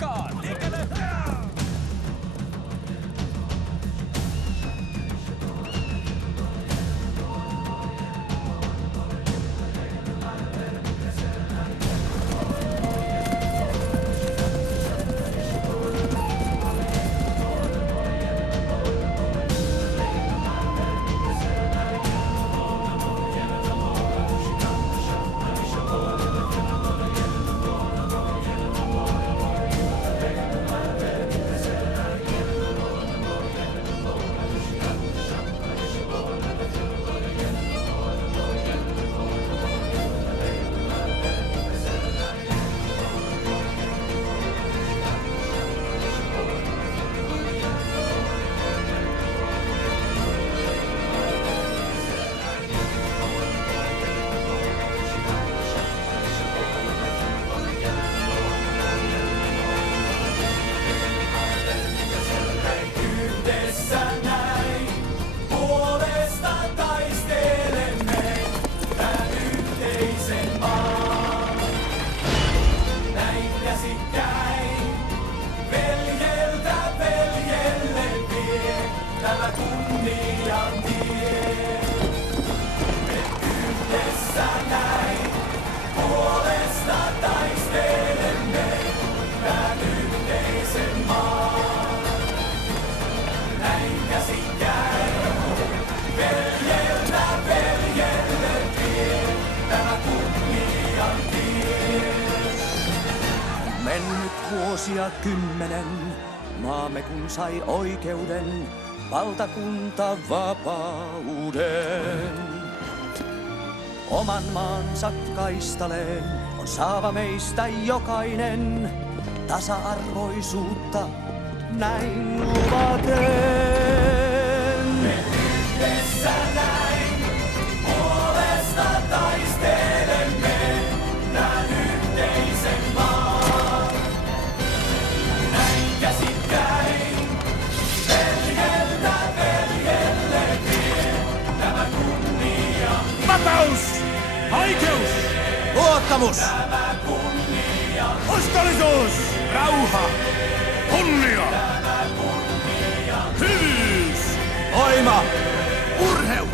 matkaan! Liikkeelle! Mennyt vuosia 10, maamme kun sai oikeuden, valtakunta vapauden. Oman maansa kaistaleen on saava meistä jokainen, tasa-arvoisuutta näin luvaten. Me yhdessä näin puolesta taistelemme, näin yhteisen maan. Näin käsittäin, veljeltä veljelle vie tämä kunnia. Vapaus! Oikeus! Luottamus! Tämä kunnia. Uskollisuus! Rauha! Kunnia! Tämä kunnia. Hyvyys! Voima! Urheus!